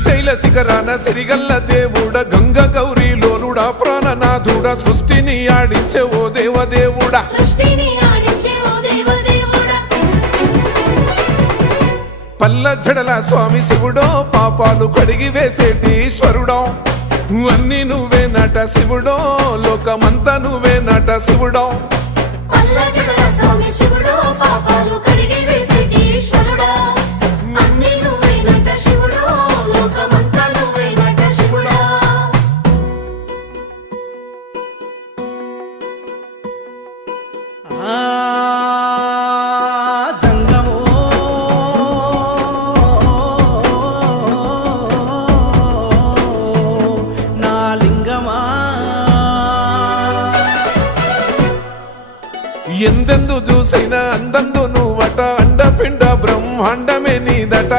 శ్రీశైల శిఖరాన సిరిగల్ల దేవుడ గంగ గౌరీ లోలుడా ప్రాణనాథుడ సృష్టిని ఆడించే ఓ దేవదేవుడా పల్ల జడల స్వామి శివుడో పాపాలు కడిగి వేసేటి ఈశ్వరుడో అన్ని నువ్వే నట శివుడో లోకమంతా నువ్వే నట శివుడో ఎందెందు చూసిన అందందు నువ్వట అండపిండ బ్రహ్మాండమే నీదట